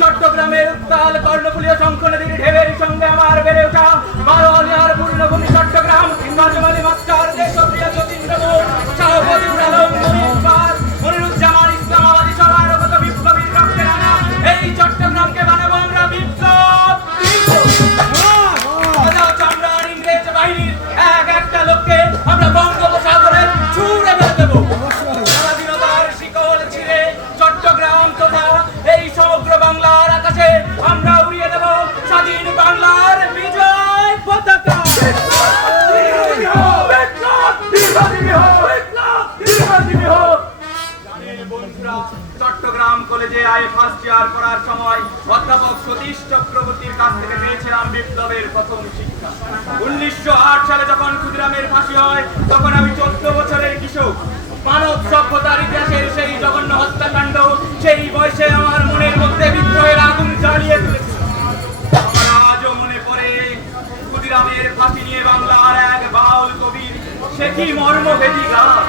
চট্টগ্রামের উত্তাল কর্ণফুলীয় শঙ্খ নদীর ঢেউয়ের সঙ্গে আমার বেড়ে ওঠা 12 অলিয়ার পূর্ণভূমি চট্টগ্রাম, কাজমালি মাস্টার, দেশপ্রিয় যতীন্দ্র গুণ, শাহবুদ্দিন আলম, মনিরুজ্জামান, ইসলামাবাদী সবার মতো বিপ্লবীর রক্তে রাঙা এই চট্টগ্রামকে বানাবো আমরা বিপ্লব। চামড়ার ইংরেজ বাহিনীর একটা লোককে আমরা বঙ্গোপসাগরে ছুঁড়ে মেরে দেবো। স্বাধীনতার শিকল ছিঁড়ে চট্টগ্রাম তথা এই সমগ্র বাংলার আকাশে আমরা উড়িয়ে দেব স্বাধীন বাংলার বিজয় পতাকা। চট্টগ্রাম কলেজে ফার্স্ট ইয়ার করার সময় অধ্যাপক সতীশ চক্রবর্তীর কাছ থেকে পেয়েছিলাম বিপ্লবের প্রথম শিক্ষা। 1908 সালে যখন ক্ষুদিরামের ফাঁসি হয় তখন আমি 14 বছরের কিশোর। মানব সভ্যতার ইতিহাসের সেই জঘন্য হত্যাকাণ্ড সেই বয়সে আমার মনের মধ্যে বিদ্রোহের আগুন জ্বালিয়ে তুলেছে। আমার আজও মনে পড়ে ক্ষুদিরামের ফাঁসি নিয়ে বাংলার এক বাউল কবির সে কি মর্মভেদী গান।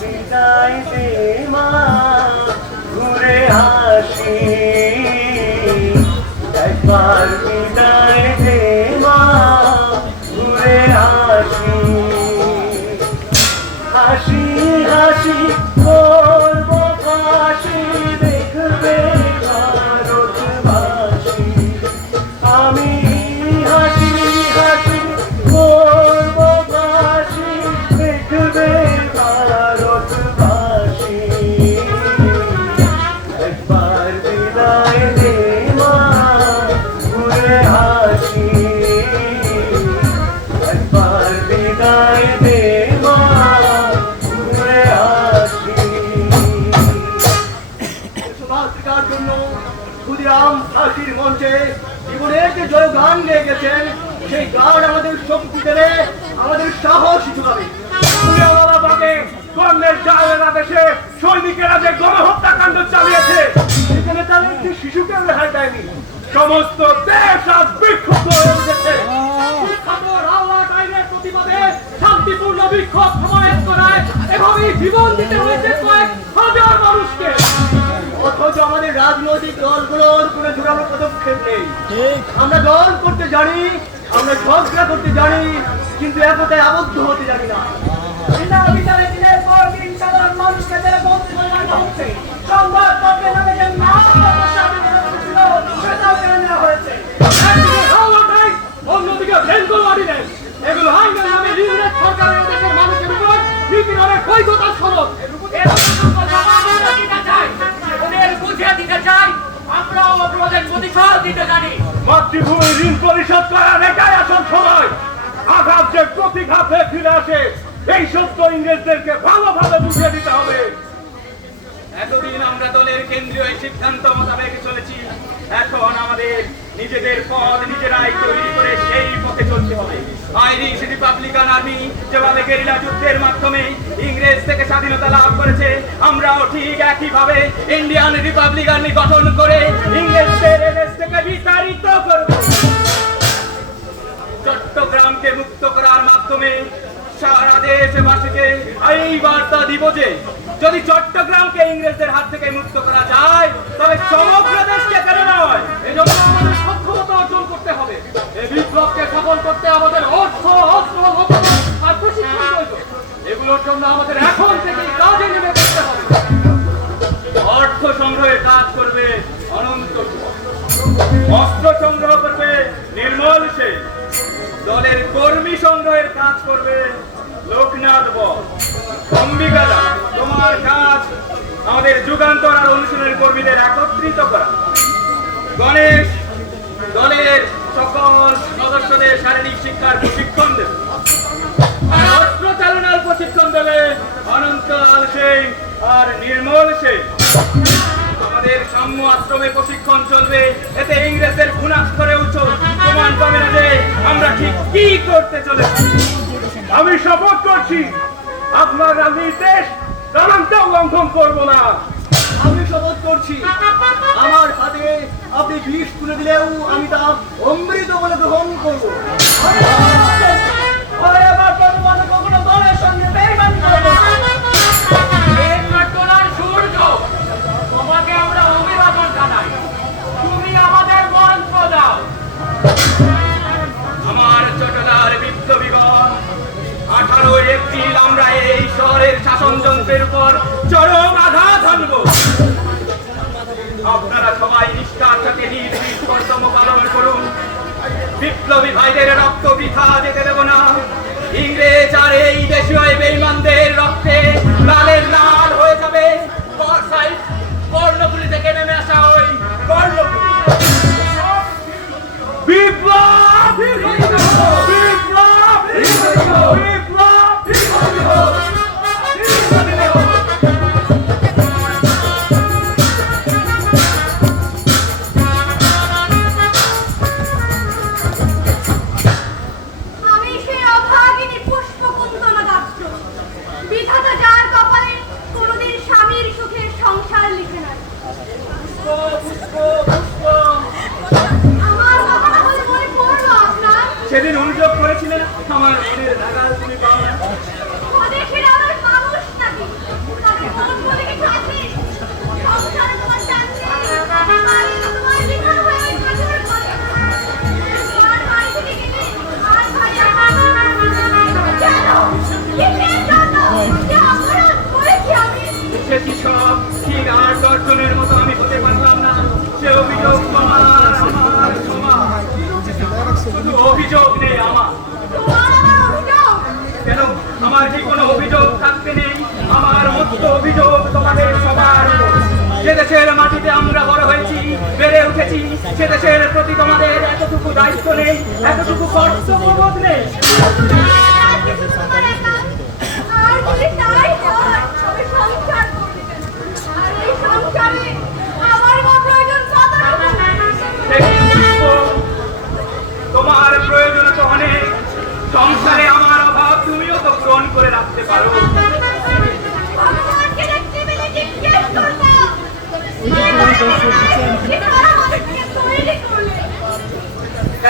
বিদায় দে মা ঘুরে হাসি, একবার বিদায় দে মা ঘুরে হাসি, হাসি হাসি করবো ফাঁসি দেখবে ভারতবাসী। আমি হাসি হাসি করবো ফাঁসি দেখবে ভারতবাসী, একবার বিদায় দে মা ঘুরে হাসি, একবার বিদায় দে মা ঘুরে হাসি। দেশমাতৃকার জন্য ক্ষুদিরাম ফাঁসির মঞ্চে জীবনের যে জয় গান গেয়ে গেছেন সেই গান আমাদের শক্তি দেবে, আমাদের সাহস যোগাবে। কর্ণের জালের আদেশে সৈনিকেরা যে গণহত্যাকাণ্ড চালিয়েছে সেখানে তাদের একটি শিশুকে রেহাই দেয়নি। সমস্ত দেশ আজ বিক্ষুব্ধ হয়ে উঠেছে। প্রতিবাদে শান্তিপূর্ণ বিক্ষোভ সমাবেশ করায় এভাবেই জীবন দিতে হয়েছে কয়েক হাজার মানুষকে। অথচ আমাদের রাজনৈতিক দলগুলোর কোনো জোরালো পদক্ষেপ নেই। আমরা দল করতে জানি, আমরা ঝগড়া করতে জানি, কিন্তু একতায় আবদ্ধ হতে জানি না। বিচারে দিনের পর দিন সাধারণ মানুষকে জেলে বন্দী করে রাখা হচ্ছে। সংবাদপত্রে নামে যে সেটাও কেড়ে নেওয়া হয়েছে। অন্যদিকে বেঙ্গল অর্ডিন্যান্স, এগুলো আইনের নামে ইংরেজ সরকারের দেশের মানুষের উপর নিপীড়নের বৈধতার সনদ। ওদের বুঝিয়ে দিতে চাই আমরাও অপরাধের প্রতিশোধ দিতে জানি। মাতৃভূমি ঋণ পরিশোধ করার এটাই আসল সময়। আঘাত যে প্রতিঘাতে ফিরে আসে এই সত্য ইংরেজদেরকে ভালোভাবে বুঝিয়ে দিতে হবে। এতদিন আমরা দলের কেন্দ্রীয় সিদ্ধান্ত মোতাবেক চলেছি, এখন আমাদের নিজেদের পথ নিজেরাই তৈরি করে সেই পথে চলতে হবে। আইরিশ রিপাবলিকান আর্মি যেভাবে গেরিলা যুদ্ধের মাধ্যমে ইংরেজ থেকে স্বাধীনতা লাভ করেছে, আমরাও ঠিক একইভাবে ইন্ডিয়ান রিপাবলিক আর্মি গঠন করে ইংরেজদের এদেশ থেকে বিতাড়িত করব। চট্টগ্রামকে মুক্ত করার মাধ্যমে সারা দেশবাসীকে এই বার্তা দিব যে যদি চট্টগ্রামকে ইংরেজদের হাত থেকে মুক্ত করা যায় তবে সমগ্র দেশকে কেন নয়। এজন্য আমাদের সক্ষমতা অর্জন করতে হবে। এই বিপ্লবকে সফল করতে আমাদের অর্থ, অস্ত্র, আর প্রশিক্ষণ প্রয়োজন। এগুলোর জন্য আমাদের এখন থেকেই কাজে নেমে পড়তে হবে। অর্থ সংগ্রহের কাজ করবে অনন্ত, অস্ত্র সংগ্রহ করবে নির্মল সেন, দলের কর্মী সংগ্রহের কাজ করবে লোকনাথ বল। অম্বিকা দাস, তোমার কাজ আমাদের যুগান্তর আর অনুশীলনের কর্মীদের একত্রিত করা। গণেশ দলের সকল সদস্যদের শারীরিক শিক্ষার প্রশিক্ষণ দেবে, অস্ত্র চালনার প্রশিক্ষণ দেবে অনন্ত লাল সেন আর নির্মল সেন। আমাদের সাম্য আশ্রমে প্রশিক্ষণ চলবে, এতে ইংরেজদের ঘুণাক্ষরে উচ্চ প্রমাণ পাবে না যে আমরা ঠিক কি করতে চলেছি। আমি শপথ করছি আপনার নির্দেশ কারণটা লঙ্ঘন করবো না। আমি শপথ করছি আমার হাতে আপনি বিষ তুলে দিলেও আমি তা অমৃত বলে গ্রহণ করবো। কখনো দলের সঙ্গে বেইমানি করবো না। সূর্য দলের শাসন যন্ত্রের উপর চরম আঘাত হানব। আপনারা সবাই নিষ্ঠার সাথে নিজ নিজ কর্তব্য পালন করুন। বিপ্লবী ভাইদের রক্ত বৃথা যেতে দেব না। ইংরেজ আর এই দেশীয় বেঈমানদের রক্তে লালের লাল হয়ে যাবে কর্ণফুলী থেকে নেমে আসা ওই কর্ণফুলী। বিপ্লব বিপ্লব বিপ্লব বিপ্লব। আমি সেই অভাগিনী পুষ্পকুন্তলা গাত্র, বিধাতা যার কপালে কোনোদিন স্বামীর সুখের সংসার লিখে নাই। আমার কথাটা বলে মনে পড়লো আপনার? সেদিন অনুযোগ করেছিলেন আমার মনের নাগাল তুমি পাও না। ওদেশের আমার মানুষ নাকি? তবে কোন বলে কিছু আছে? সংসারে তোমার টান নেই। আমি তো তোমার বিধান হয়ে ওই ঠাকুরের ঘরে। তোমার বাড়ি থেকে গেলে আর ভাই আমার কেন? কিসের জন্য? যে অপরাধ করেছি আমি? সেটি সব ঠিক আর দর্শনের মতো আমি হতে পারলাম না। সে অভিযোগ তোমার আমার সমান। শুধু অভিযোগ নেই আমার। তোমার আমার অভিযোগ? কেন আমার কি কোনো অভিযোগ থাকতে নেই? আমার মস্ত অভিযোগ তোমাদের সবার উপর। যে দেশের মাটিতে আমরা বড় হয়েছি, বেড়ে উঠেছি, সে দেশের প্রতি তোমাদের এতটুকু দায়িত্ব নেই, এতটুকু কর্তব্যবোধ নেই। আর কিছু তোমার একা। আর যদি তাই হয়, তবে সংসার করবে কেন? আর এই সংসারে আমার বা প্রয়োজন কতটুকু? তোমার প্রয়োজন তো অনেক। সংসারে আমার অভাব তুমিও তো পূরণ করে রাখতে পারো। ভগবানকে দেখতে পেলে জিজ্ঞেস করতাম, যে তারা আমাদেরকে তৈরি করলে।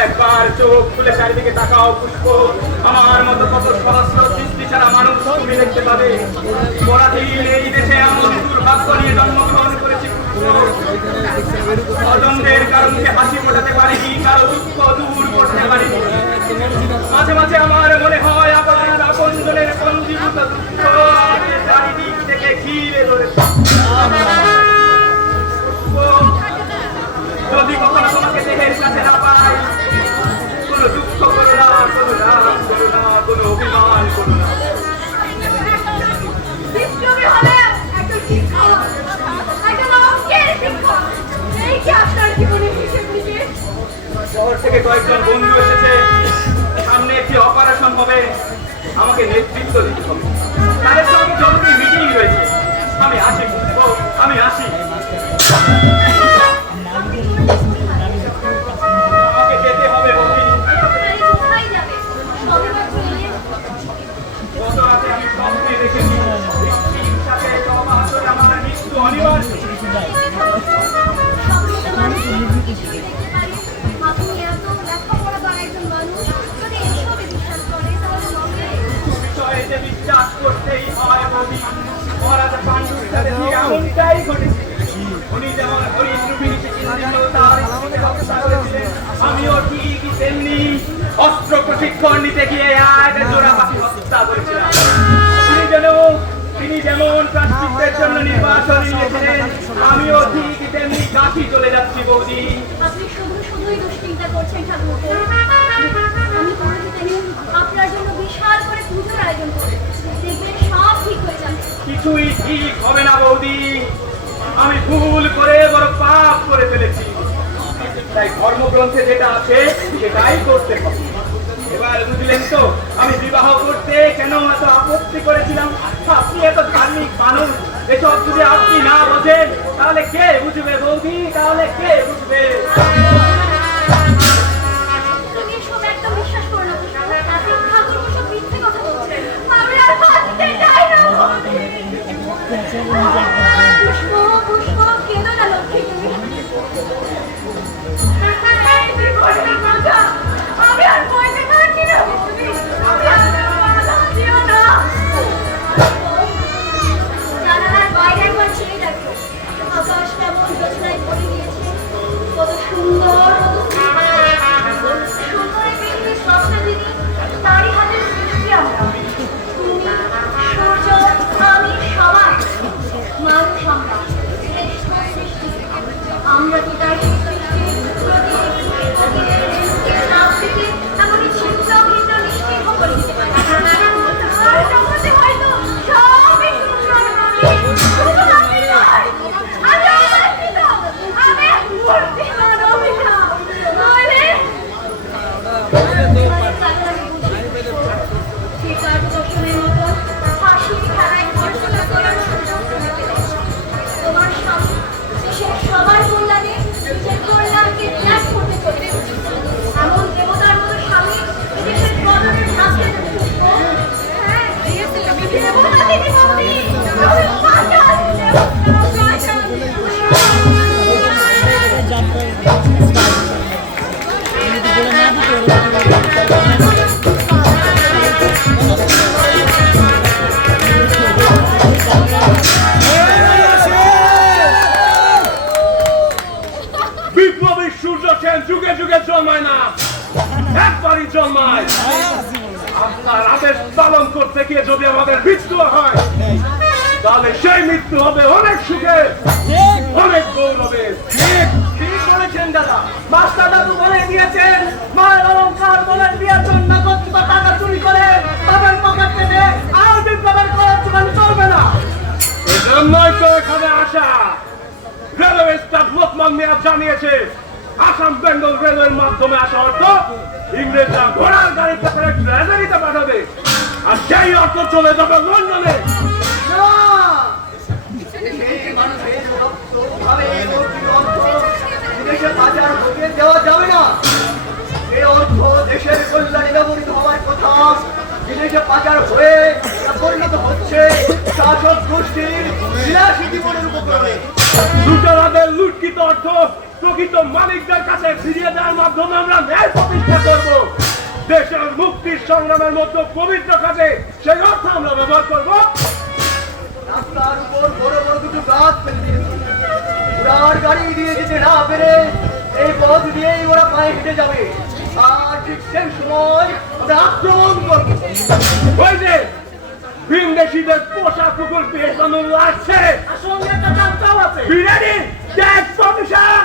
একবার চোখ খুলে চারিদিকে তাকাও পুষ্প। আমার মতো কত সহস্র সৃষ্টি ছাড়া মানুষ তুমি দেখতে পাবে। পরাধীন এই দেশে এমন দুর্ভাগ্য নিয়ে জন্মগ্রহণ করেছি পুষ্প। স্বজনদের কারণকে হাসি ফোটাতে পারিনি, কারো দুঃখ দূর করতে পারিনি। মাঝে মাঝে আমার মনে হয় আবার আপনজনের পঞ্জীভূত দুঃখ আমাদের চারিদিক থেকে ঘিরে ধরেছে। যদি কখনো তোমাকে দেহের কাছে না পাই, কোনো দুঃখ করো না, কোনো রাগ করো না, কোনো অভিমান করো না। বিপ্লবী হলে একজন শিক্ষক, একজন অঙ্কের শিক্ষক। এই কি আপনার জীবনের হিসেব নিকেশ? শহর থেকে কয়েকজন বন্ধু এসেছে। সামনে একটি অপারেশন হবে, আমাকে নেতৃত্ব দিতে হবে। তাদের সঙ্গে জরুরি মিটিং রয়েছে। আমি আসি পুষ্প, আমি আসি। আমাকে যেতে হবে বন্ধু। আরে কোথায় যাবে? সবে মাত্র এলেন। গত রাতে আমি স্বপ্নে দেখেছি বৃষ্টির সাথে সবার আসলে আমার মৃত্যু অনিবার্য। স্বপ্নে তো মানুষ অনেক কিছুই দেখতে পারে। আপনি এত লেখাপড়া করা একজন মানুষ, যদি এসবে বিশ্বাস করে তাহলে হবে। বিষয়ে যে বিশ্বাস করতেই হয় বৌদি। মহারাজ পাণ্ডুর সাথে ঠিক এমনটাই ঘটেছে। উনি যেমন হরিণ রূপী চিহ্নিত তার স্ত্রীকে হত্যা করেছিলেন, আমিও ঠিক তেমনি অস্ত্র প্রশিক্ষণ নিতে গিয়ে এক জোড়া পাখি হত্যা করেছিলাম। তিনি যেমন প্রাশ্চিত্যের জন্য নির্বাচন নিয়েছিলেন, আমিও ঠিক তেমনি কাঠি চলে যাচ্ছি বৌদি। আপনি শুধুই দুশ্চিন্তা করছেন ঠাকুরপো। আমি কোনোদিন আপনার জন্য বিশাল করে পুজোর আয়োজন করি। দেখবেন সব ঠিক হয়ে যাবে। কিছুই ঠিক হবে না বৌদি। আমি ভুল করে বড় পাপ করে ফেলেছি। তাই ধর্মগ্রন্থে যেটা আছে সেটাই করতে হবে। এবার বুঝলেন তো আমি বিবাহ করতে কেন এত আপত্তি করেছিলাম। আপনি এত ধার্মিক মানুষ, এসব যদি আপনি না বোঝেন তাহলে কে বুঝবে বৌদি? তাহলে কে বুঝবে? তুমি এসব একদম বিশ্বাস করো না পুষ্প। ঠাকুরপো সব মিথ্যে কথা বলছে। আমি আর বাঁচতে চাই না। পুষ্প পুষ্প কেঁদো না লক্ষ্মী তুমি। এই জীবনের কথা আমি আর বইতে থাকি না বৌদি। আমি আর বাধা দিও না। জানালার বাইরে একবার ছেড়ে দেখো, আকাশ কেমন জোছনায় ভরে গিয়েছে। কত সুন্দর দেখবেন যুগে যুগে জন্মায় না, একবারই জন্মায়। আপনার আদেশ পালন করতে গিয়ে যদি আমাদের মৃত্যু হয়, তাহলে সেই মৃত্যু হবে অনেক সুখে, অনেক গৌরবের। ঠিক বলেছেন দাদা। মাস্টার দাদু বলে দিয়েছেন, মায়ের অলংকার বলে বিয়ের জন্য কত টাকা চুরি করে বাবার পকেট থেকে আর বিপ্লবের খরচ চুকানো চলবে না। এজন্যই তো এখানে আসা। রেলওয়ে স্টাফ লোকমান মিয়া জানিয়েছে, আসাম বেঙ্গল রেলওয়ের মাধ্যমে আসা অর্থ ইংরেজরা ঘোড়ার গাড়িতে করে ট্রেজারিতে পাঠাবে, আর সেই অর্থ চলে যাবে লন্ডনে। না! দেশের মানুষের রক্তভাবে অর্জিত অর্থ বিদেশে পাচার হতে দেওয়া যাবে না। এই অর্থ দেশের কল্যাণে ব্যবহৃত হওয়ার কথা বিদেশে পাচার হয়ে তা পরিণত হচ্ছে শাসক গোষ্ঠীর বিলাসী জীবনের উপকরণে। লুটেরাদের লুটকৃত অর্থ প্রকৃত মালিকদের কাছে ফিরিয়ে দেওয়ার মাধ্যমে আমরা ন্যায় প্রতিষ্ঠা করব। দেশের মুক্তির সংগ্রামের মতো পবিত্র কাজে সেই অর্থ আমরা ব্যবহার করব। রাস্তার উপর বড় বড় দুটো গাছ ফেলে দিয়েছে। ঘোড়ার গাড়ি দিয়ে যেতে না পেরে এই পথ দিয়েই ওরা পায়ে হেঁটে যাবে। আর ঠিক সেই সময় ওরা আক্রমণ করবে। ওই যে ভিনদেশীদের পোষা কুকুর পেছানো লাগছে, আর সঙ্গে একটা চামচাও আছে। Biryani tag commission.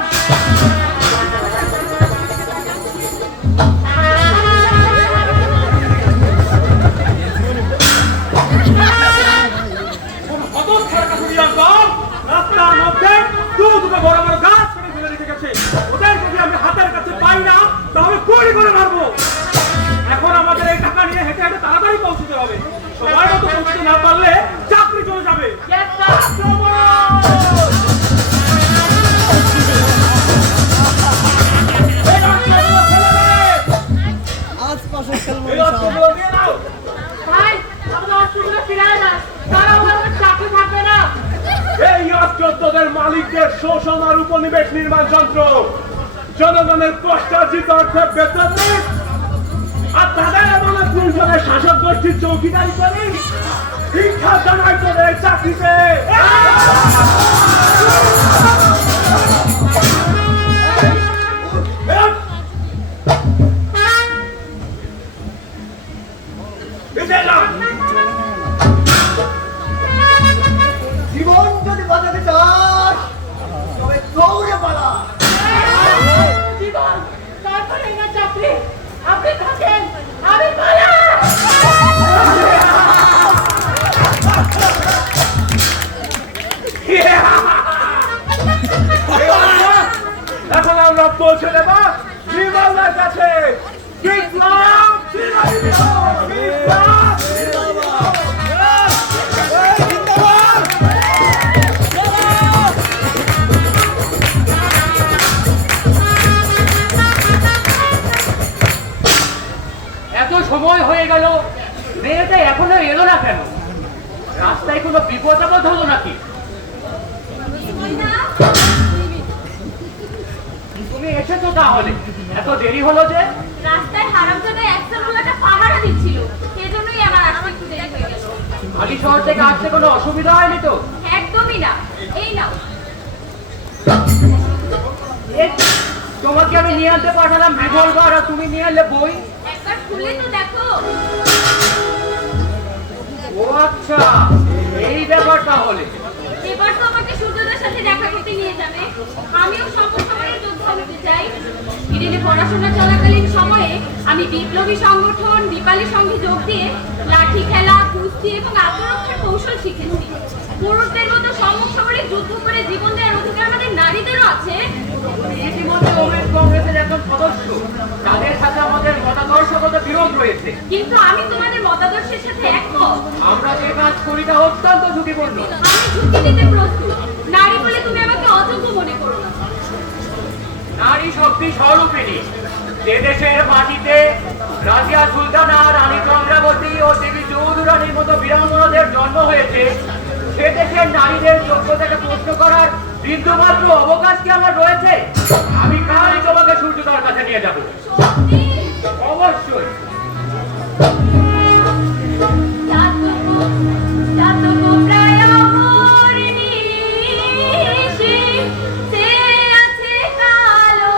রাস্তার মধ্যে দুটো বড় বড় গাছ কেটে ফেলে রেখে গেছে। ওদের যদি আমি হাতের কাছে পাই না, তাহলে গুলি করে মারবো। এখন আমাদের এই টাকা নিয়ে হেঁটে হেঁটে তাড়াতাড়ি পৌঁছতে হবে। সময় মতো পৌঁছতে না পারলে চাকরি চলে যাবে। এই অস্ত্রগুলো দিয়ে নাও। ভাই, আমাদের অস্ত্রগুলো ফিরায় না, তারা আমাদের চাকরি থাকবে না। এই অস্ত্র তোদের মালিকদের শোষণ আর উপনিবেশ নির্মাণ যন্ত্র। জনগণের কষ্টার্জিত অর্থে বেতন দিস, আর তাদের এমন দুইজনের শাসক গোষ্ঠীর চৌকিদারি করিস। শিক্ষা জানাই তোদের চাকরিতে। জীবন যদি বাঁচাতে চাস তবে দৌড়ে পালা। জীবন, তারপরে না চাকরি। আপনি থাকেন, আমি পালাই। এখন আমরা পৌঁছে দেব বিমলের কাছে। বিপ্লব! বিপ্লব! এত সময় হয়ে গেল, মেয়েটা এখনো এলো না কেন? রাস্তায় কোনো বিপদ আপদ হলো নাকি? তুমি এসেছো তাহলে, এত দেরি হলো যে? রাস্তায় হারামজাদা একটা পাহারা দিচ্ছিল, সেজন্যই আমার আসতে একটু দেরি হয়ে গেল। আলি শহর থেকে আসতে কোনো অসুবিধা হয়নি তো? একদমই না। এই নাও। তোমাকে আমি নিয়ে আনতে পাঠালাম রিভলভার, আর তুমি নিয়ে এলে বই। একবার খুলে তো দেখো। ও আচ্ছা, এই ব্যাপার তাহলে। এবার তো আমাকে সূর্যদের সাথে দেখা করতে নিয়ে যাবে। আমিও সমসময়ের যোদ্ধা হতে চাই। ইডেনে পড়াশোনা চলাকালীন সময়ে আমি বিপ্লবী সংগঠন দীপালি সংঘে যোগ দিয়ে লাঠি খেলা, কুস্তি এবং আত্মরক্ষার কৌশল শিখেছি। পুরুষদের মতো সমসময়ে যুদ্ধ করে জীবন দেওয়ার অধিকার আমাদের নারীদেরও আছে। ইতিমধ্যে ওমেন কংগ্রেসের একজন সদস্য, তাদের সাথে আমাদের মতাদর্শগত বিরোধ রয়েছে। কিন্তু আমি তোমাদের মতাদর্শের সাথে একমত। আমরা যে কাজ করি তা অত্যন্ত ঝুঁকিপূর্ণ। আমি ঝুঁকি নিতে প্রস্তুত। নারী বলে তুমি আমাকে অযোগ্য মনে করো না। নারী শক্তি স্বরূপিণী। যে দেশের মাটিতে রাজিয়া সুলতানা, রানী চন্দ্রাবতী ও দেবী চৌধুরানীর মতো বীরাঙ্গনাদের জন্ম হয়েছে, সে দেশের নারীদের যোগ্যতাকে প্রশ্ন করার বিন্দুমাত্র অবকাশ কি আমার রয়েছে? আমি কালই তোমাকে সূর্যদার কাছে নিয়ে যাব। সত্যি? অবশ্যই। সে আছে কালো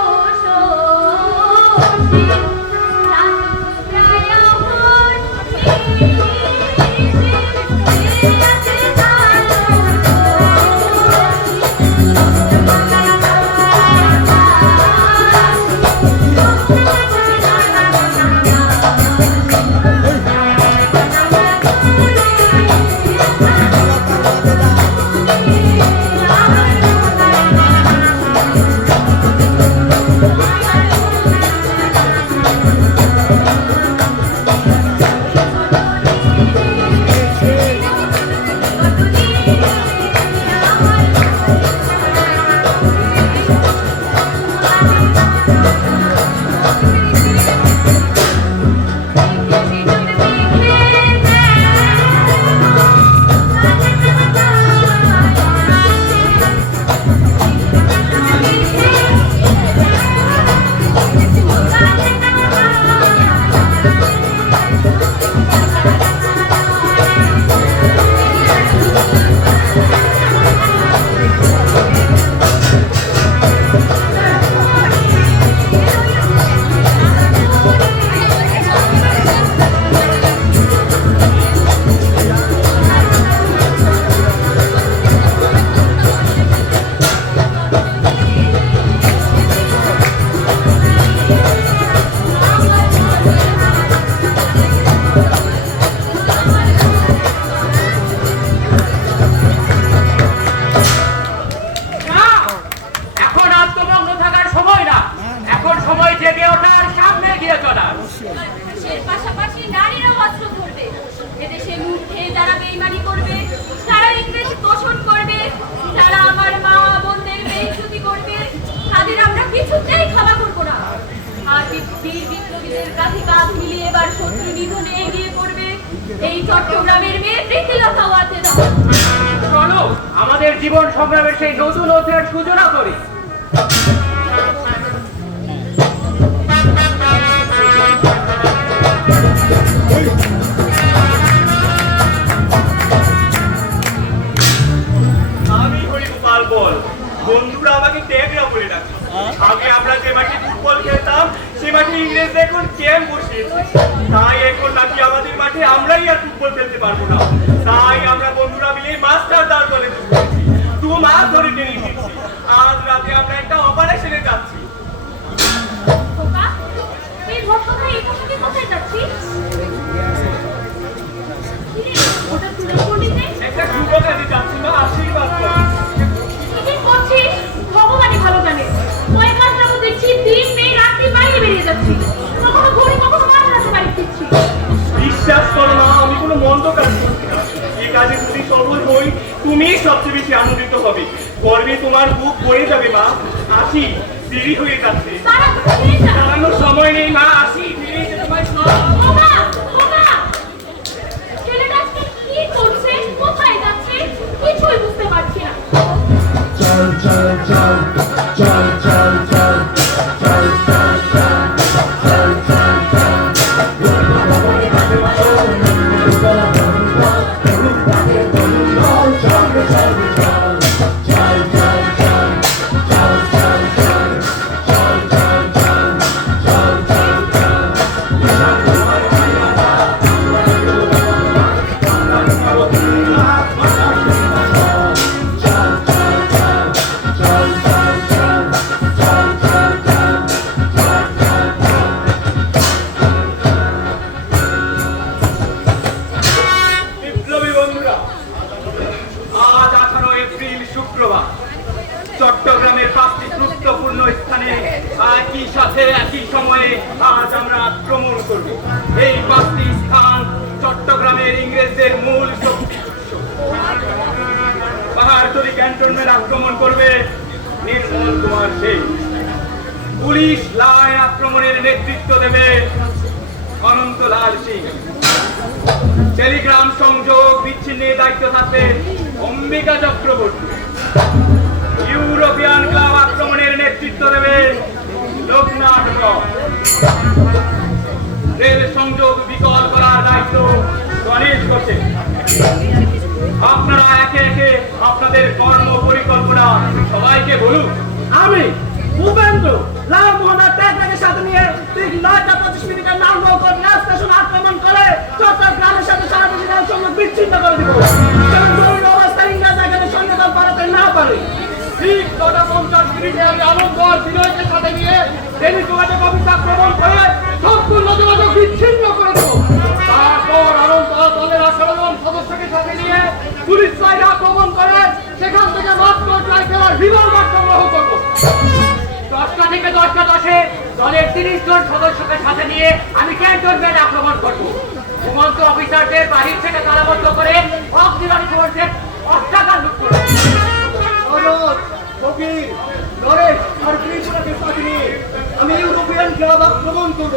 বেইমানি করবে, যারা ইংরেজ তোষণ করবে, যারা আমার মা বোনদের বেইজ্জতি করবে, তাদের আমরা কিছুতেই ক্ষমা করব না। আর বীর বিপ্লবীদের কাঁধে কাঁধ মিলিয়ে এবার শত্রু নিধনে এগিয়ে পড়বে এই চট্টগ্রামের মেয়ে প্রীতিলতা ওয়াজেদা। চলো আমাদের জীবন সংগ্রামের সেই নতুন অধ্যায়ের সূচনা করি। আমি হরিগোপাল বল, বন্ধুরা আমাকে টেকরা বলে ডাকে। আগে আমরা যে মাঠে ফুটবল খেলতাম সে মাঠে ইংরেজরা এখন ক্যাম্প বসিয়েছে, তাই এখন নাকি আমাদের মাঠে আমরাই আর ফুটবল খেলতে পারবো না। তাই আমরা বন্ধুরা মিলে মাস্টার দার বলে দু মাস ধরে ট্রেনিং দিচ্ছি। আজ রাতে আমরা একটা অপারেশনে যাচ্ছি। খোকা, এই ভক্তরা এই পোশাকে কোথায় যাচ্ছিস? কিরে, ওটা তুলে পড়লি যে? একটা শুভ কাজে যাচ্ছি, মা আশীর্বাদ করো। কি যে করছিস, ভগবানই ভালো জানে। কয়েক মাস যাবত দেখছি দিন নেই রাত্রি বাইরে বেরিয়ে যাচ্ছি, কখনো ঘুরে কখনো মাঝ রাতে বাড়ি ফিরছি। বিশ্বাস করো মা, আমি কোনো মন্দ কাজ করছি না। এই কাজে যদি সফল হই তুমি সবচেয়ে বেশি আনন্দিত হবে। গর্বে তোমার বুক ভরে যাবে মা। আসি, দেরি হয়ে যাচ্ছে। তারা কোথায় যা? দাঁড়ানোর সময় নেই মা, আসি, ফিরে যেতে তোমায় সব। খোকা, খোকা, ছেলেটা আজকে কি করছে, কোথায় যাচ্ছে, কিছুই বুঝতে পারছি না। চল চল চল চল চল চল চল চল চল চল চল বিপ্লবী বন্ধুরা, আজ 18 এপ্রিল শুক্রবার চট্টগ্রামের 5টি গুরুত্বপূর্ণ স্থানে একই সাথে একই সময়ে আজ আমরা আক্রমণ করব। এই 5টি স্থান চট্টগ্রামের ইংরেজদের মূল শক্তি উৎস। পাহাড়তলি ক্যান্টনমেন্ট আক্রমণ করবে নির্মল কুমার সেন। পুলিশ লাইন আক্রমণের নেতৃত্ব দেবে অনন্তলাল সিং। টেলিগ্রাম সংযোগ বিচ্ছিন্নের দায়িত্ব থাকবে অম্বিকা চক্রবর্তী। ইউরোপিয়ান ক্লাব আক্রমণের নেতৃত্ব দেবে লোকনাথ রয়। রেল সংযোগ বিকল করার দায়িত্ব গণেশ ঘোষের। আপনারা একে একে আপনাদের কর্ম পরিকল্পনা সবাইকে বলুন। আমি উপেন্দ্র লালমোহনার ট্যাগের সাথে নিয়ে ঠিক 9:25 নামবগর রেল স্টেশন আক্রমণ করে চট্টগ্রামের সাথে সারা দেশের রেল সংযোগ বিচ্ছিন্ন করে দিব। যেন জরুরি অবস্থায় ইংরেজ এখানে সৈন্যদল পাঠাতে না পারে। ঠিক 9:50 আমি আনন্দ আর বিনয়কে সাথে নিয়ে টেলিফোন যোগাযোগ অফিস আক্রমণ করে সম্পূর্ণ যোগাযোগ বিচ্ছিন্ন করে দেবো। তারপর আনন্দ দলের 18 জন সদস্যকে সাথে নিয়ে পুলিশ লাইন আক্রমণ করে সেখান থেকে মাত্র রাইফেল আর রিভলভার সংগ্রহ করবো। 10টা থেকে 10:10 দলের 30 জন সদস্যকে সাথে নিয়ে আমি ক্যান্টনমেন্ট আক্রমণ করবো। ঘুমন্ত অফিসারদের বাহির থেকে তালাবদ্ধ করে অক্সিলারি ফোর্সের অস্ত্রাগার লুট করবো। অনুরোধ, ফকির, নরেশ আর কৃষ্ণকে সাথে নিয়ে আমি ইউরোপিয়ান ক্লাব আক্রমণ করব।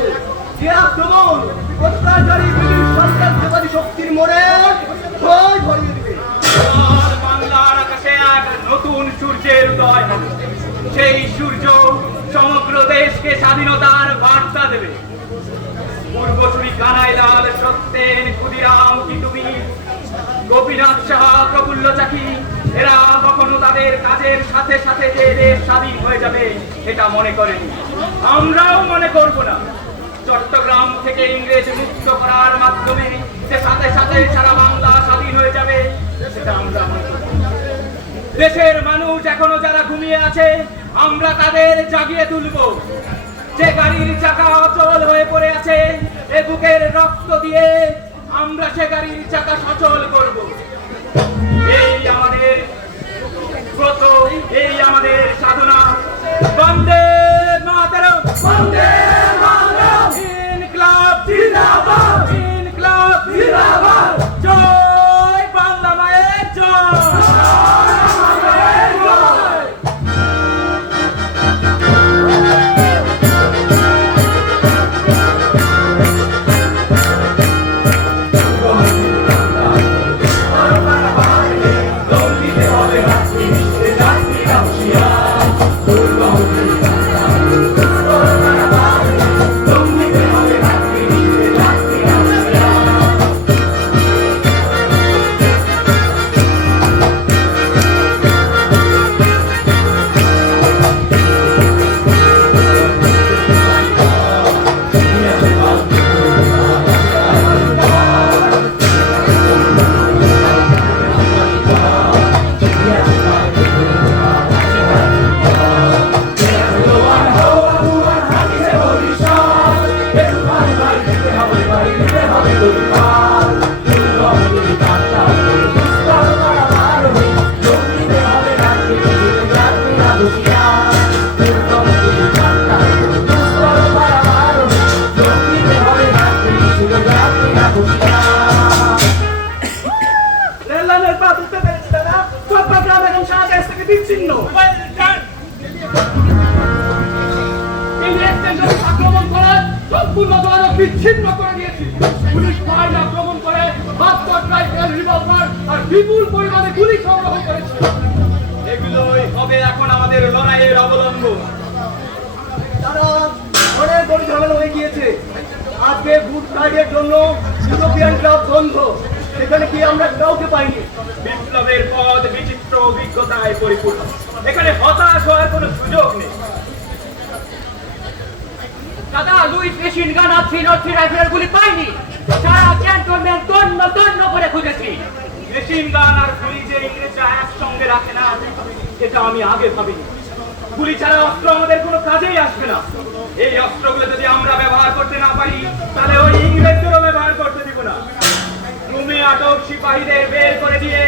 যে আক্রমণ অত্যাচারী ব্রিটিশ সাম্রাজ্যবাদী শক্তির মোড়ে ভয় ভরিয়ে দিবে। আর বাংলার আকাশে এক নতুন সূর্যের উদয় হবে। সেই সূর্য সমগ্র দেশকে স্বাধীনতার বার্তা দেবে। পূর্বসূরি কানাইলাল, সত্যেন, ক্ষুদিরাম, টিটুমির, গোপীনাথ সাহা, প্রফুল্ল চাকি এরা কখনো তাদের কাজের সাথে সাথে যে দেশ স্বাধীন হয়ে যাবে এটা মনে করেনি। আমরাও মনে করব না। চট্টগ্রাম থেকে ইংরেজ মুক্ত করার মাধ্যমে যে সাথে সাথে সারা বাংলা স্বাধীন হয়ে যাবে সেটা আমরা মনে করব না। দেশের মানুষ এখনো যারা ঘুমিয়ে আছে আমরা তাদের জাগিয়ে তুলব। যে গাড়ির চাকা অচল হয়ে পড়ে আছে এ বুকের রক্ত দিয়ে আমরা সে গাড়ির চাকা সচল করব। এই আমাদের ব্রত, এই আমাদের সাধনা। বন্দে মাতরম, বন্দে মাতরম, ইনকলাব জিন্দাবাদ, ইনকলাব জিন্দাবাদ, জয় আমাদের জমি আক্রমণ করে সম্পূর্ণ যোগাযোগ বিচ্ছিন্ন করে দিয়েছি। পুলিশ ফাইল আক্রমণ করে ভাস্কর রাইফেল, রিভলভার আর বিপুল পরিমাণে গুলি সংগ্রহ করেছে। এগুলোই হবে এখন আমাদের লড়াইয়ের অবলম্বন। তারা অনেক বড় ঝামেলা হয়ে গিয়েছে। আজকে গুড ফ্রাইডের জন্য ইউরোপিয়ান ক্লাব বন্ধ, সেখানে কি আমরা কাউকে পাইনি। বিপ্লবের পথ বিচিত্র অভিজ্ঞতায় পরিপূর্ণ, এখানে হতাশ হওয়ার কোনো সুযোগ নেই। দাদা, লুইস মেশিন গান আর 303 রাইফেলের গুলি পাইনি। সারা ক্যান্টনমেন্ট তন্ন তন্ন করে খুঁজেছি। মেশিন গান আর গুলি যে ইংরেজরা একসঙ্গে রাখে না, এটা আমি আগে ভাবিনি। গুলি ছাড়া অস্ত্র আমাদের কোনো কাজেই আসবে না। এই অস্ত্রগুলো যদি আমরা ব্যবহার করতে না পারি, তাহলে ওই ইংরেজদেরও ব্যবহার করতে দিব না। তুমি আটক সিপাহীদের বের করে দিয়ে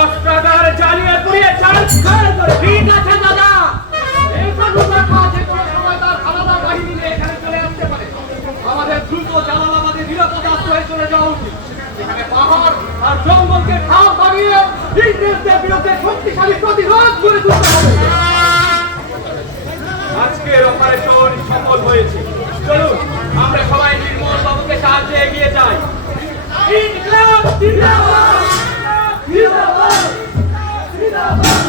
অস্ত্রাগার জ্বালিয়ে পুড়িয়ে ছাড় করে। ঠিক আছে দাদা। এই সাধুবাখা যে কোনো সময় তার আলাদা বাহিনী নিয়ে এখানে চলে আসতে পারে। আমাদের দ্রুত জালালাবাদে নিরাপদ আশ্রয়ে চলে যাওয়া উচিত। এখানে পাহাড় আর জঙ্গলকে ঠাপ বানিয়ে ইংরেজদের বিরুদ্ধে শক্তিশালী প্রতিরোধ গড়ে তুলতে হবে। আজকের অপারেশন সফল হয়েছে। চলুন আমরা সবাই নির্মল বাবুকে সাহায্যে এগিয়ে যাই। ইনকলাব জিন্দাবাদ! জিন্দাবাদ! জিন্দাবাদ!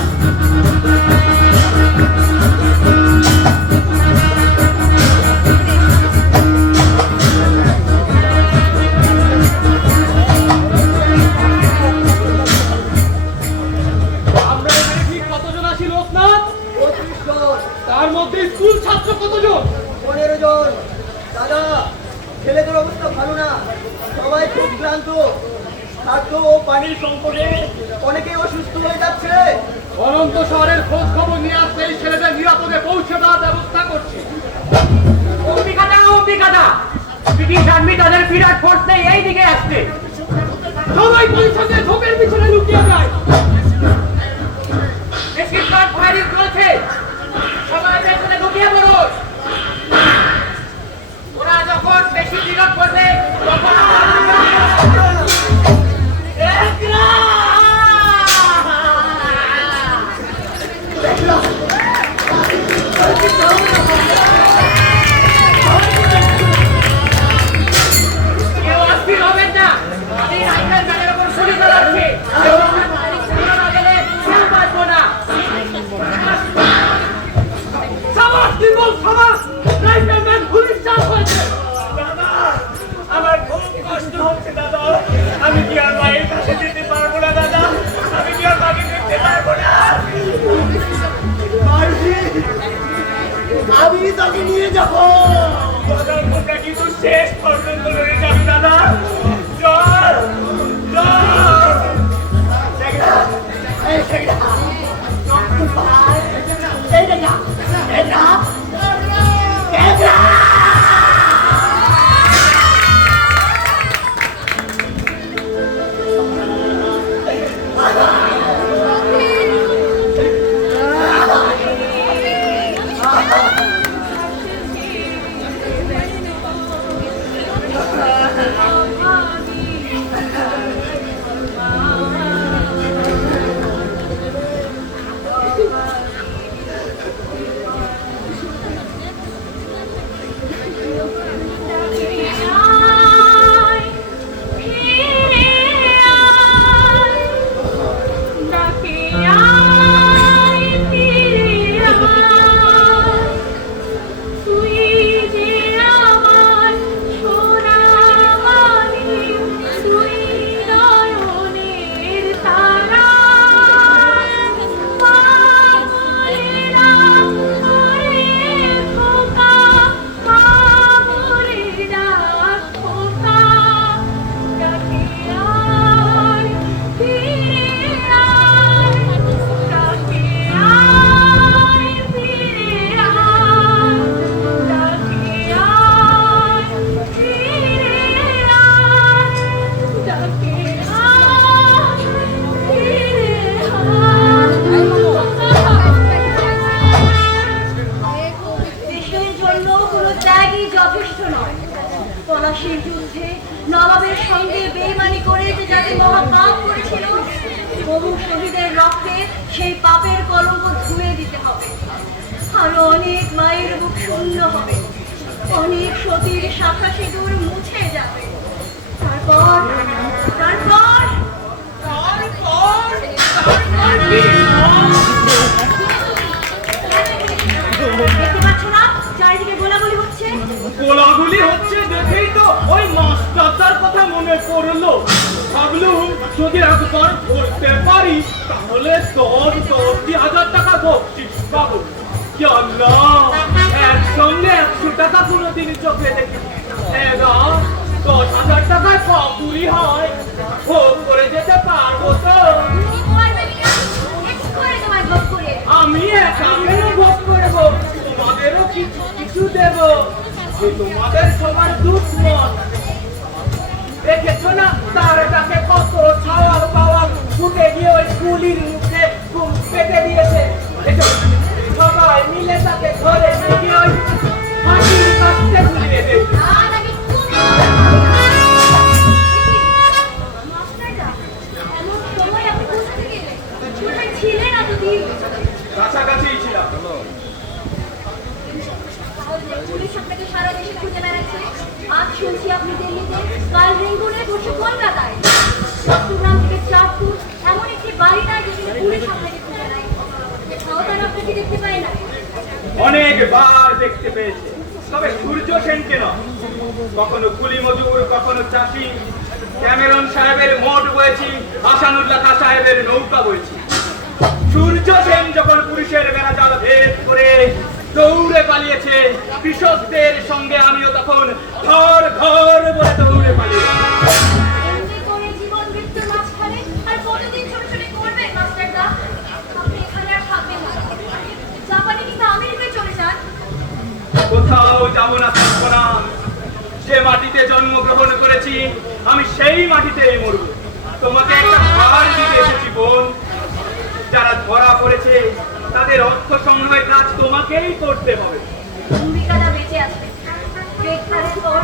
আমরা এখানে ঠিক কতজন আছি লোকনাথ? 35 জন, তার মধ্যে স্কুল ছাত্র কতজন? 15 জন। দাদা, ছেলেদের অবস্থা ভালো না, সবাই খুব ক্লান্ত। খাদ্য ও পানির সংকটে অনেকেই অসুস্থ হয়ে যাচ্ছে। অনন্ত শহরের খোঁজ খবর নিয়ে আসতে এই ছেলেদের নিরাপদে পৌঁছে দেওয়ার ব্যবস্থা করছি। অম্বিকাদা, ব্রিটিশ আর্মি তাদের বিরাট ফোর্স নিয়ে এই দিকে আসছে। সবাই পরিষদে ঝোপের পিছনে লুকিয়ে যায়। মেশিন গান ফায়ারিং চলছে। সবাই পেছনে ঢুকিয়ে পড়ুন। ওরা যখন বেশি বিরোধ করবে তখন কেউ অস্থির হবেন না। আমি রাইফেল ম্যানের উপর গুলি চালাচ্ছি। না গেলে কেউ বাঁচবো না। সাবাস দিবল, সাবাস! রাইফেলম্যান পুলিশ চাপ হয়েছে। আমার খুব কষ্ট হচ্ছে দাদা। আমি কি আর মায়ের কাছে যেতে পারবো না দাদা? আমি কি আর মাকে দেখতে পারবো না? আমি তাকে নিয়ে যাবো। গল্পটা কিন্তু শেষ পর্যন্ত রয়ে যাবে দাদা। চল চল। পলাশীর যুদ্ধে নবাবের সঙ্গে বেইমানি করে যে যাতে মহাপাপ করেছিল, বহু শহীদের রক্তে সেই পাপের কলঙ্ক ধুয়ে দিতে হবে। আরো অনেক মায়ের বুক শূন্য হবে। অনেক সতীর শাখা সিঁদুর মুছে যাবে। তারপর তারপর দেখতে পাচ্ছ না চারিদিকে গোলাগুলি হচ্ছে? গোলাগুলি হচ্ছে দেখেই তো ওই মাস্টারটার কথা মনে পড়লো। ভাবলুম যদি একবার ধরতে পারি তাহলে 10,000 টাকা বকশিশ পাবো। কি আল্লাহ, একসঙ্গে 100 টাকা কোনোদিন চোখে দেখি। 10,000 টাকায় কপুরি হয়, ভোগ করে যেতে পারবো তো? তুমি পারবে কিনা? একটু করে তোমায় ভোগ করে আমি একা কেন ভোগ করবো? তোমাদেরও কিছু কিছু দেবো। যে তোমাদের সবার দুশ্মন। দেখেছো না তার কাছে কত ছাওয়াল পাওয়াল ফুটে গিয়ে ওই গুলির মুখে ঘুম পেতে দিয়েছে। দেখো, সবাই মিলে তাকে ধরে নিয়ে গিয়ে ওই ফাঁসির কাছে ঝুলিয়ে দেয়। আর আগে তুমি মাস্টারদা, এমন সময় আপনি কোথায় গেলেন? কোথায় ছিলেন এতদিন? কাছাকাছিই ছিলাম। তাহলে পুলিশ আপনাকে সারা দেশে খুঁজে বেড়াচ্ছে। আজ শুনছি আপনি দিল্লিতে, কাল রেঙ্গুনে, পরশু কলকাতায়। চট্টগ্রাম থেকে চাঁদপুর এমন একটি বাড়ি নাই যেখানে পুলিশ আপনাকে খুঁজে নাই। কোথাও তারা আপনাকে দেখতে পায় না। অনেকবার দেখতে পেয়েছে, তবে সূর্য সেনকে নয়। কখনো কুলি মজুর, কখনো চাষি। ক্যামেরন সাহেবের মোট বয়েছি, আসানুল্লাহ খাঁ সাহেবের নৌকা বয়েছি। সূর্য সেন যখন পুলিশের বেড়াজাল ভেদ করে দৌড়ে পালিয়েছে, কৃষকদের সঙ্গে আমিও তখন ঘর ঘর বলে দৌড়ে পালিয়েছি। এমনি করে জীবন মৃত্যুর মাঝখানে আর কতদিন ছোটাছুটি করবেন মাস্টারদা? আপনি এখানে আর থাকবেন না। জাপানে কিংবা আমেরিকায় চলে যান। কোথাও যাবো না, থাকবো না। যে মাটিতে জন্মগ্রহণ করেছি আমি সেই মাটিতেই মরব। তোমাকে একটা ভার দিতে এসেছি বোন। যারা ধরা পড়েছে তাদের অর্থ সংগ্রহের কাজ তোমাকেই করতে হবে। অম্বিকাদা বেঁচে আছে। গ্রেফতারের পর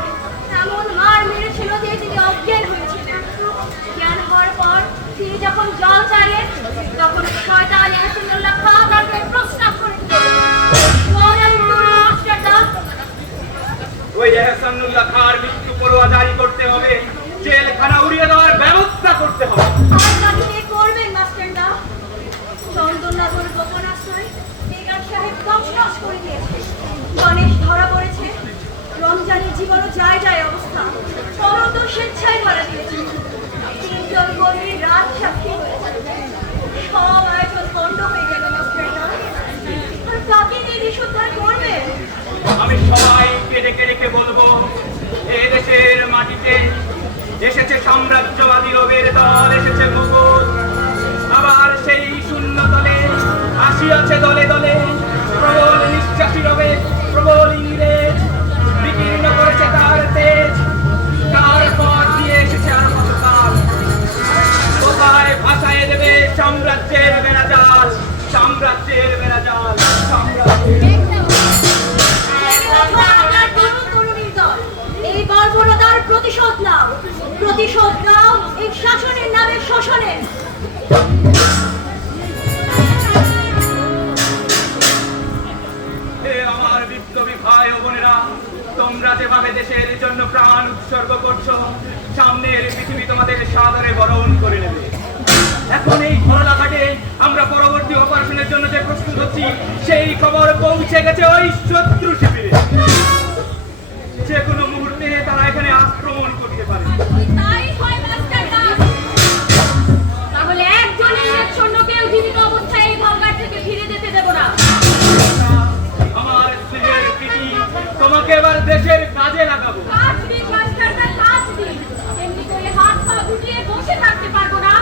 এমন মার মেরেছিল যে তিনি অজ্ঞান হয়েছিলেন। জ্ঞান হওয়ার পর তিনি যখন জল চাইলেন তখন শয়তান ইয়াসিনুল্লাহ খাঁ তাকে প্রস্তাব করে মাস্টারদা, ওই এহসানুল্লাহ খাঁর মৃত্যু পরোয়া জারি করতে হবে, জেলখানা উড়িয়ে দেওয়ার ব্যবস্থা করতে হবে। আর মাটিতে করবেন মাস্টারদা। চন্দননগর গোপন আশ্রয় বেগার সাহেব তছনছ করে দিয়েছে। গণেশ ধরা পড়েছে। রমজানের জীবনও যায় যায় অবস্থা। পরত স্বেচ্ছায় ধরা দিয়েছে। 3 জন কর্মীর রাত সাক্ষী হয়েছে। সব আয়োজন বন্ধ হয়ে গেল মাস্টারদা। আর কাকে নিয়ে দেশ উদ্ধার করবে? আমি সবাইকে ডেকে ডেকে বলবো, এ দেশের মাটিতে এসেছে সাম্রাজ্যবাদী রোগের দল, এসেছে মুঘল। আবার সেই শূন্য দলে আসিয়াছে দলে দলে প্রবল নিঃশ্বাসী রবে, প্রবল ইংরেজ। বিকীর্ণ করেছে তার তেজ, তার পথ দিয়ে এসেছে আর কতকাল। কোথায় ভাসায় দেবে সাম্রাজ্যের বেড়াজাল, সাম্রাজ্যের বেড়াজাল, সাম্রাজ্যের। আপনার তরুণ তরুণীর দল, এই বর্বরতার প্রতিশোধ নাও। প্রতিশোধ নাও এই শাসনের নামে শোষণের। হে আমার বিপ্লবী ভাই ও বোনেরা, তোমরা যেভাবে দেশের জন্য প্রাণ উৎসর্গ করছো, সামনের পৃথিবী তোমাদের সাদরে বরণ করে নেবে। এখন এই ঘটনাঘাটে আমরা পরবর্তী অপারেশনের জন্য যে প্রস্তুত হচ্ছি, সেই খবর পৌঁছে গেছে ওই শত্রু শিবিরে। যে কোনো মুহূর্তে তারা এখানে আক্রমণ করতে পারে। তাই হয় মাস্টারদা। তাহলে একজনের মেঘশূন্যকেও জীবিত অবস্থায় এই ভালঘাট থেকে ফিরে যেতে দেব না। আমার স্নেহের প্রীতি, তোমাকে এবার দেশের কাজে লাগাবো। কাজ দিন মাস্টারদা, কাজ দিন। এমনি করে হাত পা গুটিয়ে বসে থাকতে পারবো না।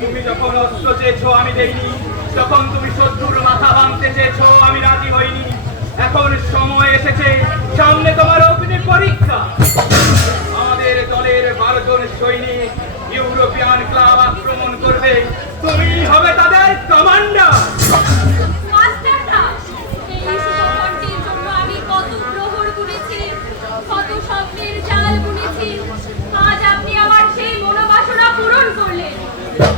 তুমি যখন অস্ত্র চেয়েছো আমি দেইনি, যখন তুমি শত্রুর মাথা ভাঙতে চেয়েছো আমি রাজি হইনি। এখন সময় এসেছে, সামনে তোমার অগ্নি পরীক্ষা। আমাদের দলের 12 জন সৈনিক ইউরোপিয়ান ক্লাব আক্রমণ করবে, তুমি হবে তাদের কমান্ডার। মাস্টারদা, এই শুভকণ্ঠের জন্য আমি কত প্রহর গুনেছি, কত স্বপ্নের জাল বুনেছি। আজ আপনি আমার সেই মনোবাসনা পূরণ করলেন।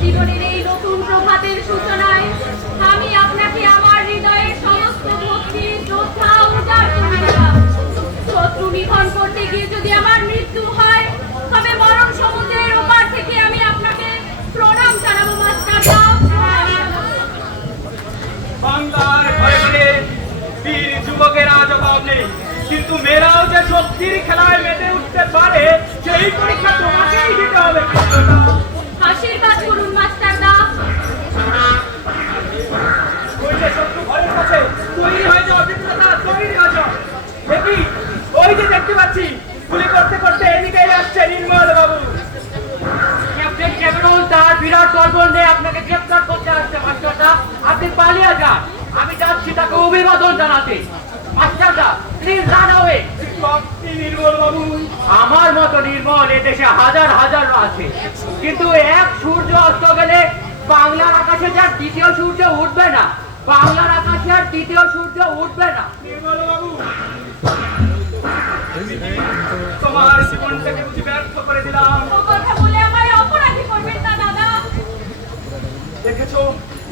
জীবনের এই নতুন প্রভাতের সূচনায় আমি আপনাকে আমার হৃদয়ের সমস্ত ভক্তি, শ্রদ্ধা উজাড় করে যুবকের আজ অভাব নেই, কিন্তু মেয়েরাও যে শক্তির খেলায় মেতে উঠতে পারে সেই পরীক্ষা তোমাকেই দিতে হবে। আশীর্বাদ করুন মাস্টারদা। ওই যে শত্রু ঘরের কাছে তৈরি হয়ে যাও বিপ্লতা, তৈরি হয়ে যাও। দেখি ওই যে দেখতে পাচ্ছি গুলি করতে করতে এদিকেই আসছে নির্মল বাবু। ক্যাপ্টেন ক্যামেরন তার বিরাট দলবল নিয়ে আপনাকে গ্রেফতার করতে আসছে মাস্টারদা। আপনি পালিয়ে যান, আমি যাচ্ছি তাকে অভিবাদন জানাতে। মাস্টারদা প্লিজ রান অ্যাওয়ে। শক্তি নির্মল বাবু। আমার মতো নির্মল এ দেশে হাজার হাজার আছে, কিন্তু এক সূর্য অস্ত গেলে বাংলার আকাশে যার দ্বিতীয় সূর্য উঠবে না, বাংলার আকাশে আর দ্বিতীয় সূর্য উঠবে না। নির্মল বাবু, তোমার জীবনটাকে বুঝি ব্যর্থ করে দিলাম। ও কথা বলে আমায় অপরাধী করবেন না দাদা। দেখেছো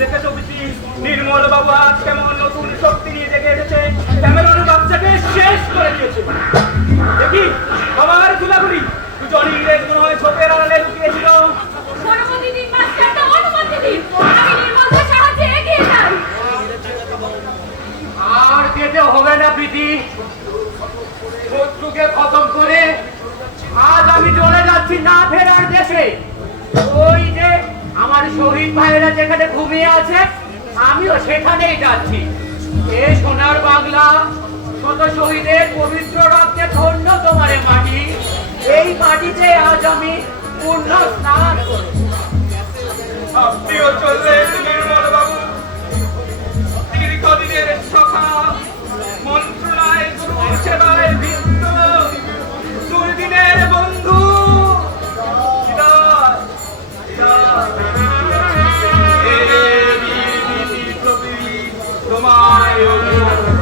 দেখেছো বিপি, নির্মল বাবু আজ কেমন নতুন শক্তি নিয়ে জেগে এসেছে, ক্যামেরন বাচ্চাকে শেষ করে দিয়েছে। দেখি আমার গুলাগুলি দুজন ইংরেজ মনে হয় ছোপের আড়ালে লুকিয়েছিল। অনুমতি দিন মাস্টারদা, অনুমতি দিন। আমি নির্মলদের সাহায্যে এগিয়ে যাই। আর যেতে হবে না প্রীতি, শত্রুকে খতম করে আজ আমি চলে যাচ্ছি না ফেরার দেশে। ওই যে আমার শহীদ ভাইয়েরা যেখানে ঘুমিয়ে আছে আমিও সেখানেই যাচ্ছি। এ সোনার বাংলা, শত শহীদের পবিত্র রক্তে ধন্য তোমার এ মাটি। এই মাটিতে আজ আমি পূর্ণ স্নান করব। আপনিও চললেন নির্মল বাবু, দীর্ঘদিনের সখা, মন্ত্রণায় গুরুর সেবায় বৃত্ত, দুর্দিনের বন্ধু। বিদায়, বিদায়। হে বীর বিপ্লবী, তোমায় অভিবাদন।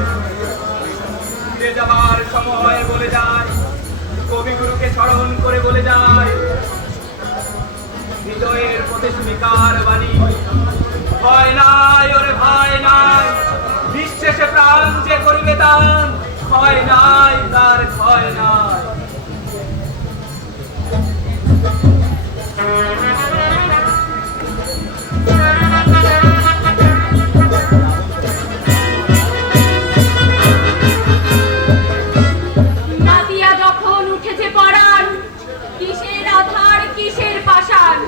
ফিরে যাবার সময় বলে যায়, কবিগুরুকে স্মরণ করে বলে যায়, হৃদয়ের প্রতিষ্ঠিকার বাণী, ভয় নাই ওরে ভয় নাই, নিঃশেষে প্রাণ যে করিবে দান, ক্ষয় নাই তার ক্ষয় নাই। মাতিয়া যখন উঠেছে পরাণ, কিসের আধার কিসের পাষাণ।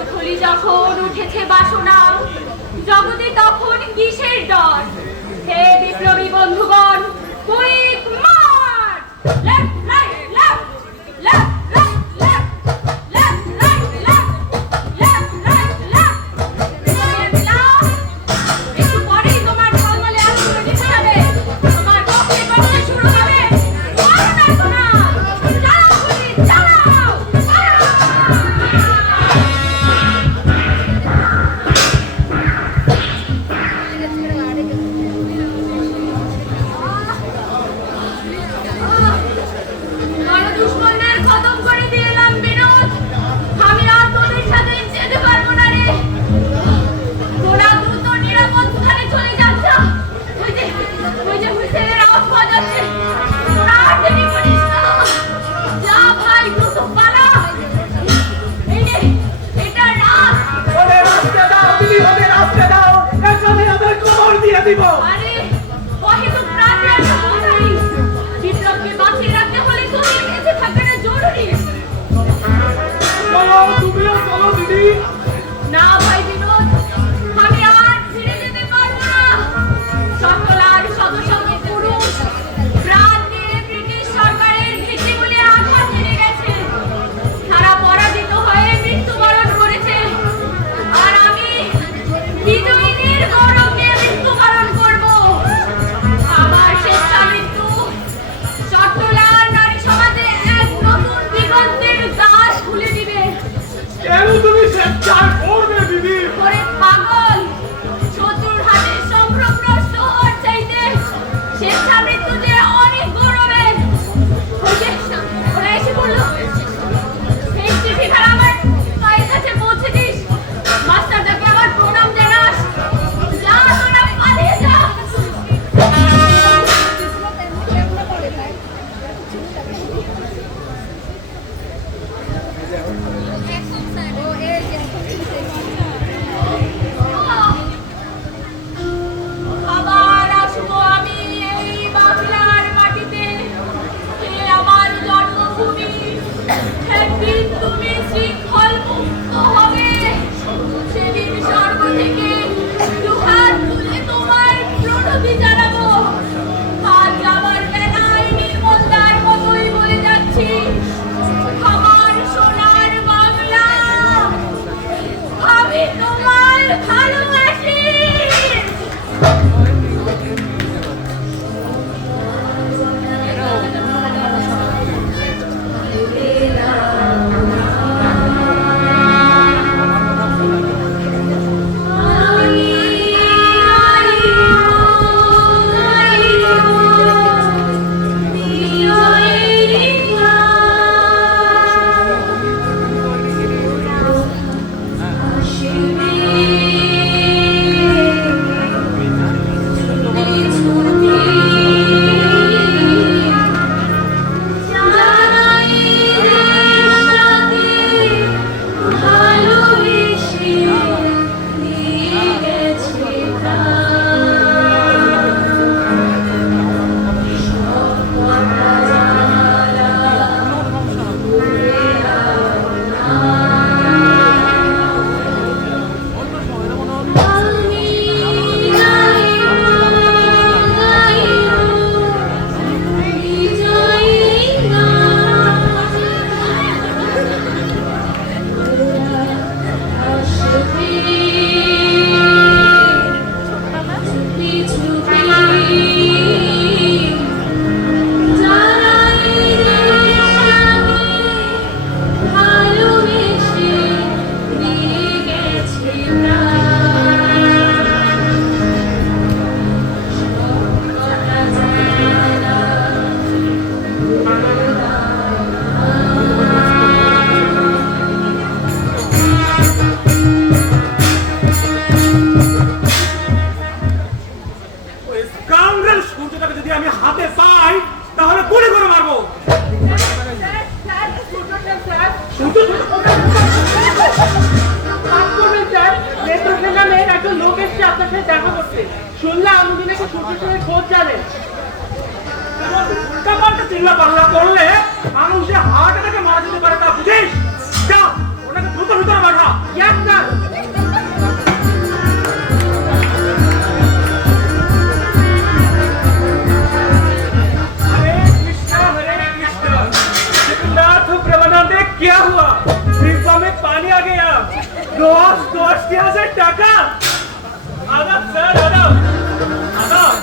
উথলি যখন উঠেছে বাসনা, জগতে তখন কিসের ডর। হে বিপ্লবী বন্ধুগণ, quick March! Left right left, left right left, left right left, left right left. একটু পরেই তোমার ঝলমলে আলোচনা জিতে যাবে। তোমার পক্ষে করতে শুরু হবে। করো না সোনা, চালাও গুলি, চালাও, চালাও। দুশ্মনদের খতম করে দিয়ে এলাম বিনোদ। আমি আর তোদের সাথে যেতে পারবো না রে। তোরা দ্রুত নিরাপদ স্থানে চলে যাচ্ছ। ওই যে হুইসেলের আওয়াজ পাওয়া যাচ্ছে। তোরা আর দেরি করিস না। যা ভাই, দ্রুত পালা। এই নে, এটা রাত। ওদের রাস্তা দাও, তুমি ওদের রাস্তা দাও, এখানে ওদের কোমর দিয়ে দিব। আরে অহেতুক প্রাণ নেওয়ার কথা নেই। বিপ্লবকে বাঁচিয়ে রাখতে হলে তোদের বেঁচে থাকাটা জরুরি। চলো, তুমিও চলো দিদি। না ভাই বিনোদ, আমি আর ফিরে যেতে পারবো না। সকলার শত শত পুরুষ প্রাণ দিয়ে ব্রিটিশ সরকারের ভিত্তিগুলি আঘাত হেরে গেছে। তারা পরাজিত হয়ে মৃত্যুবরণ করেছে, আর আমি বিজয়ীদের গৌরব নিয়ে মৃত্যুবরণ করব। আমার স্বেচ্ছা মৃত্যু চট্টলার নারী সমাজে এক নতুন দিগন্তের দ্বার খুলে দিবে। কেন তুমি স্বেচ্ছায় করবে দিদি? স্কাউন্ডারেল সূর্যটাকে যদি আমি হাতে পাই তাহলে গুলি করে মারবো। একজন লোক এসছে আপনার সাথে দেখা করতে। শুনলাম আপনি নাকি সূর্যের খোঁজ জানেন। উল্টাপাল্টা চিল্লা পাল্লা করলে মানুষের হার্ট অ্যাটাকে মারা যেতে পারে, তা বুঝিস? যা ওনাকে দ্রুত ভিতরে পাঠা। Yes, sir. हरे कृष्णा जगन्नाथ प्रभुनंदे क्या हुआ? डिब्बा में पानी आ गया। दोस्त 10,000 টাকা। আদাব স্যার, আদাব। আদাব।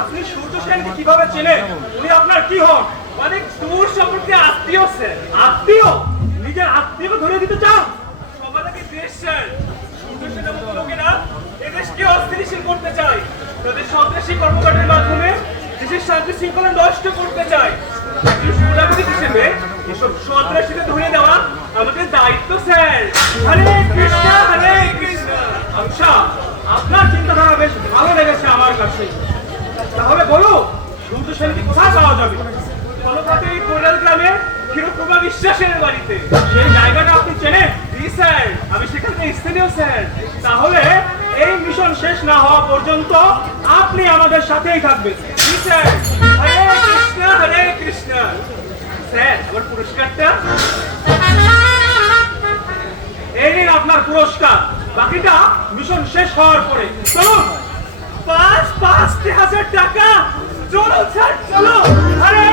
আপনি সূর্য সেনকে কিভাবে চেনেন? উনি আপনার কি হন? অনেক দূর সম্পর্কে আত্মীয় স্যার। আত্মীয়? নিজের আত্মীয়কে ধরে দিতে চান? সমাজকে দেশ স্যার। সূর্য সেনের মতো লোকেরা এদেশকে অস্থিতিশীল করতে চায়। তাদের সন্ত্রাসী কর্মকাণ্ডের মাধ্যমে দেশের শান্তি শৃঙ্খলা নষ্ট করতে চায়। সুনাগরিক হিসেবে এসব সন্ত্রাসীদের ধরে দেওয়া আমাদের দায়িত্ব স্যার। হরে কৃষ্ণ, হরে কৃষ্ণ। আচ্ছা, আপনার চিন্তাধারা বেশ ভালো লেগেছে আমার কাছে। তাহলে বলো, সূর্য সেনকে কোথায় পাওয়া যাবে? কলকাতা কোরাল গ্রামে ক্ষীরপ্রভা বিশ্বাসের বাড়িতে। সেই জায়গাটা আপনি চেনেন? জি স্যার, আমি সেখানে স্থানীয় স্যার। তাহলে এই মিশন শেষ না হওয়া পর্যন্ত আপনি আমাদের সাথেই থাকবেন। জি স্যার। হরে কৃষ্ণ, হরে কৃষ্ণ। স্যার, আমার পুরস্কারটা এই নিন আপনার পুরস্কার। বাকিটা মিশন শেষ হওয়ার পরে। চলুন। 5,000 টাকা। চলো স্যার, চলো। আরে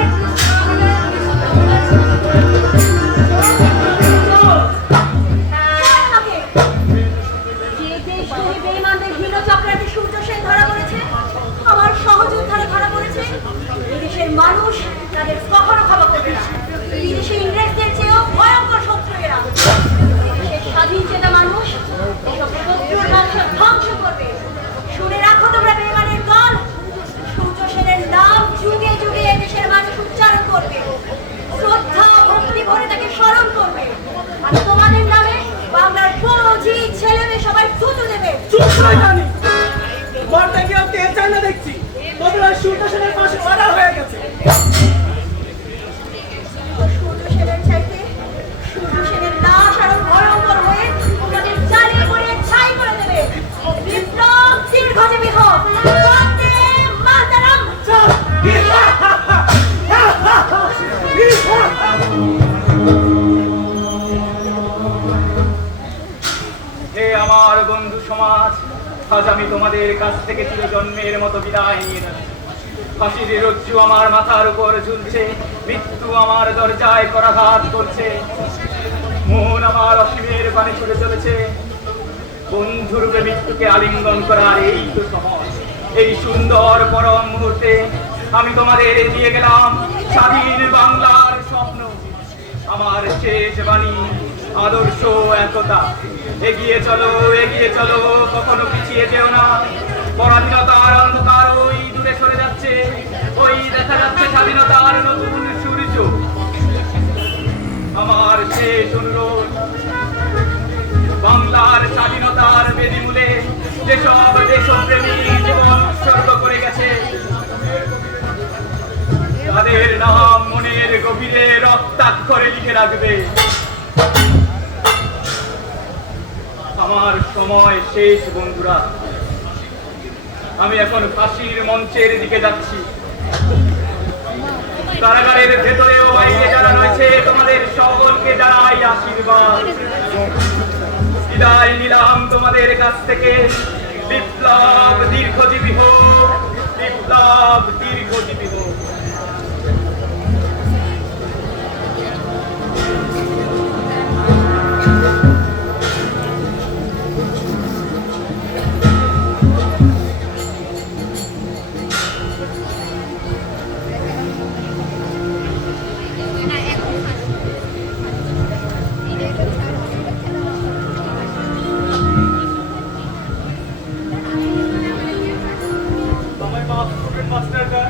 যে দেশগুলি বেঈমানদের হীন চক্রান্তে সূর্য সেন ধরা পড়েছে, আমার সহযোদ্ধারা ধরা পড়েছে, এদেশের মানুষ তাদের কখনো ক্ষমা করবে না। বিদেশি ইংরেজদের চেয়েও ভয়ঙ্কর শত্রু এরা। দেশের স্বাধীন চেতা মানুষ এসব শত্রুর বংশ ধ্বংস করবে। শুনে রাখো তোমরা বেঈমানের দল, সূর্য সেনের নাম যুগে যুগে এদেশের মানুষ উচ্চারণ করবে, শ্রদ্ধা ভক্তি ভরে তাকে স্মরণ করবে। আর তোমাদের নামে বাংলার ফৌজি ছেলে মেয়ে সবাই থুতু দেবে। চুপ করে জানি। বর্তা কেউ তেল চায় না দেখছি। তোদের ওই সূর্য সেনের পাশে অর্ডার হয়ে গেছে। সূর্য সেনের চাইতে সূর্য সেনের লাশ আরো ভয়ঙ্কর হয়ে তোমাদের জ্বালিয়ে পড়িয়ে ছাই করে দেবে। বিপ্লব দীর্ঘজীবী হোক। বন্দে মাতরম। হে আমার বন্ধু সমাজ, আজ আমি তোমাদের কাছ থেকে চিরজন্মের মতো বিদায় নিয়ে যাচ্ছি। ফাঁসির রজ্জু আমার মাথার উপর ঝুলছে, মৃত্যু আমার দরজায় করাঘাত করছে, মন আমার অসীমের পানে ছুটে চলেছে। বন্ধুরূপে মৃত্যুকে আলিঙ্গন করার এই তো সময়। এই সুন্দর পরম মুহূর্তে আমি তোমাদের দিয়ে গেলাম স্বাধীন বাংলার স্বপ্ন। আমার শেষ বাণী, আদর্শ একতা। এগিয়ে চলো, এগিয়ে চলো, কখনো পিছিয়ে যেও না। পরাধীনতার অন্ধকার ওই দূরে সরে যাচ্ছে, ওই দেখা যাচ্ছে স্বাধীনতার নতুন সূর্য। আমার শেষ অনুরোধ, বাংলার স্বাধীনতার বেদিমূলে যেসব দেশপ্রেমী জীবন উৎসর্গ করে গেছে, তাদের নাম মনের গভীরে রক্তাক্ষরে লিখে রাখবে। আমার সময় শেষ বন্ধুরা, আমি এখন ফাঁসির মঞ্চের দিকে যাচ্ছি। কারাগারের ভেতরে ও বাইরে যারা রয়েছে, তোমাদের সকলকে জানাই আশীর্বাদ। বিদায় নিলাম তোমাদের কাছ থেকে। বিপ্লব দীর্ঘজীবী হোক, বিপ্লব দীর্ঘজীবী হোক। আমায় মাফ করবেন মাস্টারদা।